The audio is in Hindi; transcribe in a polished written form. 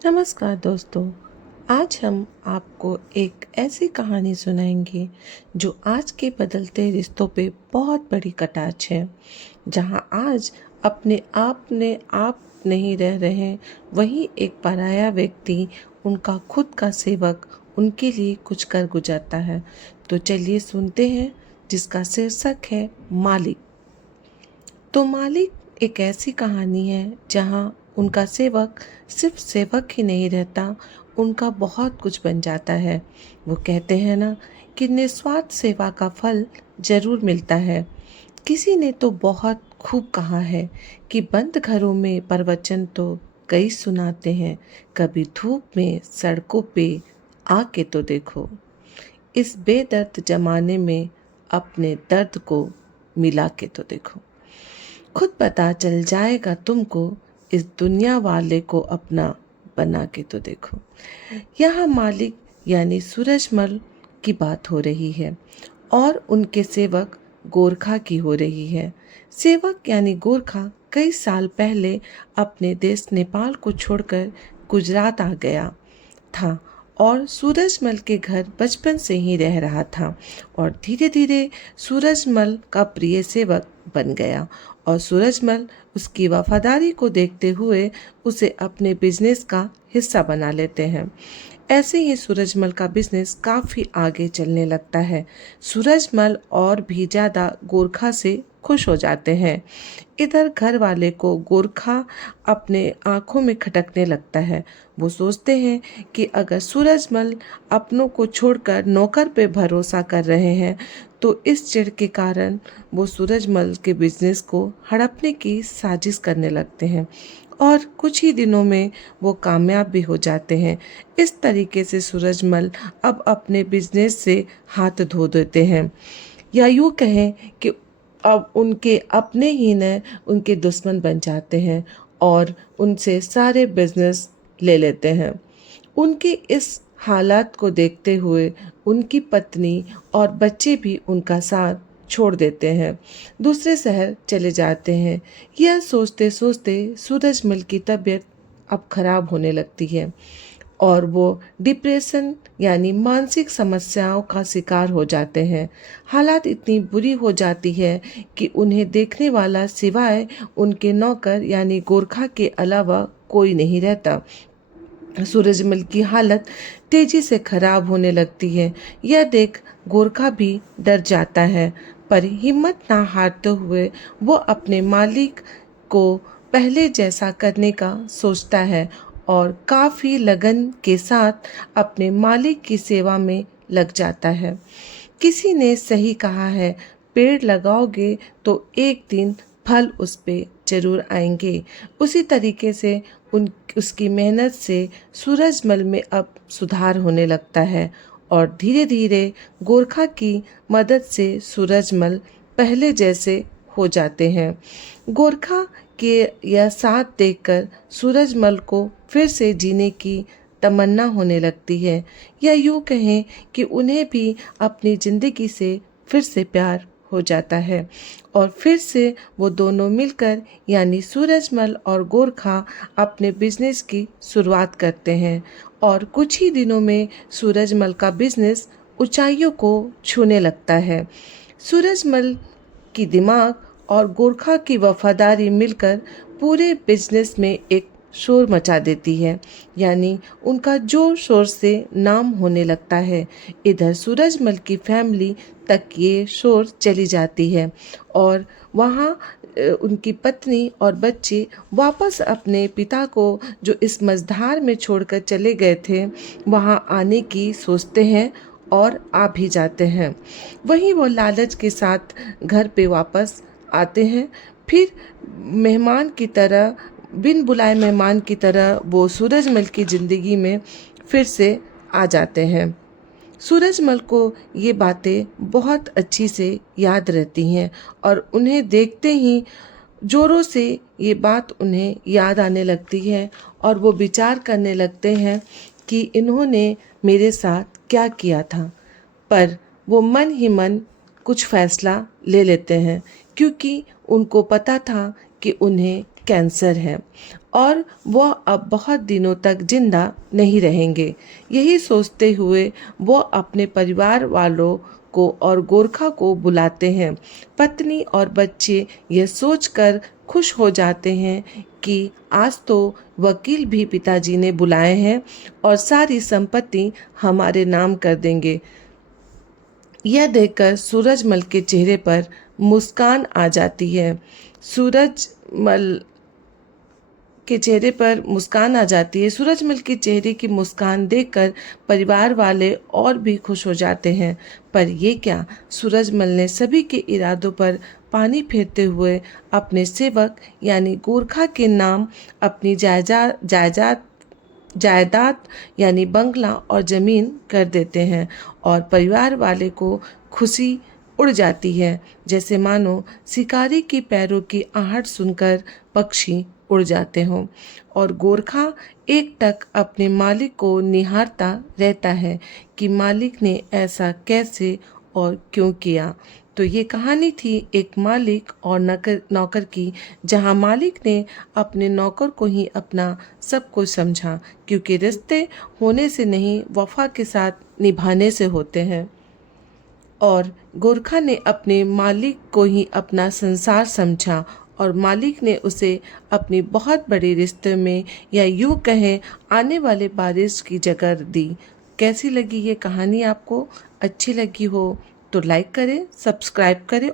नमस्कार दोस्तों। आज हम आपको एक ऐसी कहानी सुनाएंगे जो आज के बदलते रिश्तों पे बहुत बड़ी कटाक्ष है। जहां आज अपने आप नहीं रह रहे, वहीं एक पराया व्यक्ति, उनका खुद का सेवक, उनके लिए कुछ कर गुजरता है। तो चलिए सुनते हैं, जिसका शीर्षक है मालिक। तो मालिक एक ऐसी कहानी है जहाँ उनका सेवक सिर्फ सेवक ही नहीं रहता, उनका बहुत कुछ बन जाता है। वो कहते हैं ना कि निस्वार्थ सेवा का फल जरूर मिलता है। किसी ने तो बहुत खूब कहा है कि बंद घरों में प्रवचन तो कई सुनाते हैं, कभी धूप में सड़कों पे आके तो देखो। इस बेदर्द जमाने में अपने दर्द को मिला के तो देखो। खुद पता चल जाएगा तुमको, इस दुनिया वाले को अपना बना के तो देखो। यहाँ मालिक यानी सूरजमल की बात हो रही है और उनके सेवक गोरखा की हो रही है। सेवक यानी गोरखा कई साल पहले अपने देश नेपाल को छोड़कर गुजरात आ गया था और सूरजमल के घर बचपन से ही रह रहा था और धीरे धीरे सूरजमल का प्रिय सेवक बन गया और सूरजमल उसकी वफादारी को देखते हुए उसे अपने बिजनेस का हिस्सा बना लेते हैं। ऐसे ही सूरजमल का बिजनेस काफ़ी आगे चलने लगता है। सूरजमल और भी ज़्यादा गोरखा से खुश हो जाते हैं। इधर घर वाले को गोरखा अपने आंखों में खटकने लगता है। वो सोचते हैं कि अगर सूरजमल अपनों को छोड़कर नौकर पे भरोसा कर रहे हैं तो इस चिढ़ के कारण वो सूरजमल के बिजनेस को हड़पने की साजिश करने लगते हैं और कुछ ही दिनों में वो कामयाब भी हो जाते हैं। इस तरीके से सूरजमल अब अपने बिजनेस से हाथ धो देते हैं, या यूँ कहें कि अब उनके अपने ही न उनके दुश्मन बन जाते हैं और उनसे सारे बिजनेस ले लेते हैं। उनकी इस हालात को देखते हुए उनकी पत्नी और बच्चे भी उनका साथ छोड़ देते हैं, दूसरे शहर चले जाते हैं। यह सोचते सोचते सूरजमल की तबीयत अब खराब होने लगती है और वो डिप्रेशन यानी मानसिक समस्याओं का शिकार हो जाते हैं। हालात इतनी बुरी हो जाती है कि उन्हें देखने वाला सिवाय उनके नौकर यानी गोरखा के अलावा कोई नहीं रहता। सूरजमल की हालत तेजी से खराब होने लगती है। यह देख गोरखा भी डर जाता है, पर हिम्मत ना हारते हुए वो अपने मालिक को पहले जैसा करने का सोचता है और काफ़ी लगन के साथ अपने मालिक की सेवा में लग जाता है। किसी ने सही कहा है, पेड़ लगाओगे तो एक दिन फल उस पे जरूर आएंगे। उसी तरीके से उसकी मेहनत से सूरजमल में अब सुधार होने लगता है और धीरे धीरे गोरखा की मदद से सूरजमल पहले जैसे हो जाते हैं। गोरखा के यह साथ देखकर सूरजमल को फिर से जीने की तमन्ना होने लगती है, या यूँ कहें कि उन्हें भी अपनी ज़िंदगी से फिर से प्यार हो जाता है और फिर से वो दोनों मिलकर यानी सूरजमल और गोरखा अपने बिजनेस की शुरुआत करते हैं और कुछ ही दिनों में सूरजमल का बिजनेस ऊंचाइयों को छूने लगता है। सूरजमल की दिमाग और गोरखा की वफादारी मिलकर पूरे बिजनेस में एक शोर मचा देती है, यानी उनका जोर शोर से नाम होने लगता है। इधर सूरजमल की फैमिली तक ये शोर चली जाती है और वहाँ उनकी पत्नी और बच्चे वापस अपने पिता को जो इस मझधार में छोड़कर चले गए थे वहाँ आने की सोचते हैं और आ भी जाते हैं। वहीं वो लालच के साथ घर पे वापस आते हैं। फिर मेहमान की तरह, बिन बुलाए मेहमान की तरह वो सूरजमल की ज़िंदगी में फिर से आ जाते हैं। सूरजमल को ये बातें बहुत अच्छी से याद रहती हैं और उन्हें देखते ही जोरों से ये बात उन्हें याद आने लगती है और वो विचार करने लगते हैं कि इन्होंने मेरे साथ क्या किया था। पर वो मन ही मन कुछ फैसला ले लेते हैं, क्योंकि उनको पता था कि उन्हें कैंसर है और वह अब बहुत दिनों तक जिंदा नहीं रहेंगे। यही सोचते हुए वो अपने परिवार वालों को और गोरखा को बुलाते हैं। पत्नी और बच्चे यह सोचकर खुश हो जाते हैं कि आज तो वकील भी पिताजी ने बुलाए हैं और सारी संपत्ति हमारे नाम कर देंगे। यह देखकर सूरजमल के चेहरे पर मुस्कान आ जाती है। सूरजमल के चेहरे पर मुस्कान आ जाती है। सूरजमल के चेहरे की मुस्कान देखकर परिवार वाले और भी खुश हो जाते हैं। पर ये क्या, सूरजमल ने सभी के इरादों पर पानी फेरते हुए अपने सेवक यानी गोरखा के नाम अपनी जायदाद जायदाद यानी बंगला और ज़मीन कर देते हैं और परिवार वाले को खुशी उड़ जाती है, जैसे मानो शिकारी की पैरों की आहट सुनकर पक्षी उड़ जाते हों। और गोरखा एकटक अपने मालिक को निहारता रहता है कि मालिक ने ऐसा कैसे और क्यों किया। तो ये कहानी थी एक मालिक और नौकर की, जहाँ मालिक ने अपने नौकर को ही अपना सब कुछ समझा, क्योंकि रिश्ते होने से नहीं वफा के साथ निभाने से होते हैं। और गोरखा ने अपने मालिक को ही अपना संसार समझा और मालिक ने उसे अपनी बहुत बड़े रिश्ते में, या यूँ कहें आने वाले बारिश की जगह दी। कैसी लगी ये कहानी आपको? अच्छी लगी हो तो लाइक करें, सब्सक्राइब करें